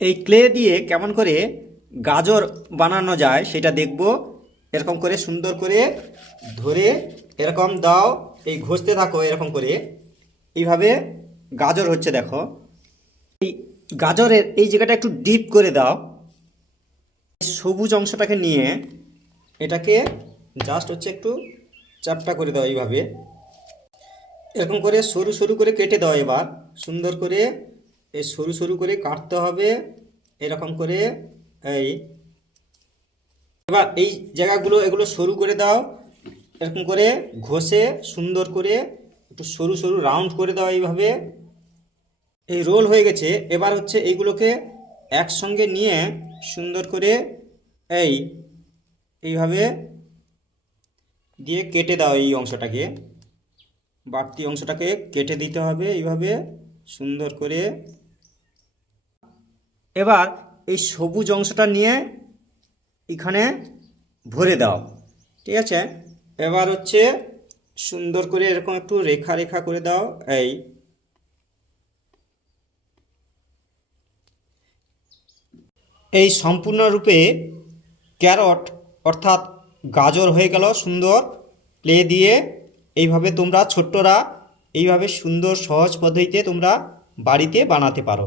এই ক্লে দিয়ে কেমন করে গাজর বানানো যায় সেটা দেখব। এরকম করে সুন্দর করে ধরে এরকম দাও, এই ঘষতে থাকো এরকম করে, এইভাবে গাজর হচ্ছে দেখো। এই গাজরের এই জায়গাটা একটু ডিপ করে দাও, সবুজ অংশটাকে নিয়ে এটাকে জাস্ট হচ্ছে একটু চাপটা করে দাও এইভাবে, এরকম করে সরু সরু করে কেটে দাও। এবার সুন্দর করে এই সরু সরু করে কাটতে হবে এরকম করে। এই এবার এই জায়গাগুলো এগুলো সরু করে দাও, এরকম করে ঘষে সুন্দর করে একটু সরু সরু রাউন্ড করে দাও এইভাবে। এই রোল হয়ে গেছে। এবার হচ্ছে এইগুলোকে একসঙ্গে নিয়ে সুন্দর করে এইভাবে দিয়ে কেটে দাও। এই অংশটাকে, বাড়তি অংশটাকে কেটে দিতে হবে এইভাবে সুন্দর করে। এবার এই সবুজ অংশটা নিয়ে এখানে ভরে দাও, ঠিক আছে। এবার হচ্ছে সুন্দর করে এরকম একটু রেখা রেখা করে দাও। এই সম্পূর্ণরূপে ক্যারট অর্থাৎ গাজর হয়ে গেল সুন্দর ক্লে দিয়ে। এইভাবে তোমরা ছোট্টরা এইভাবে সুন্দর সহজ পদ্ধতিতে তোমরা বাড়িতে বানাতে পারো।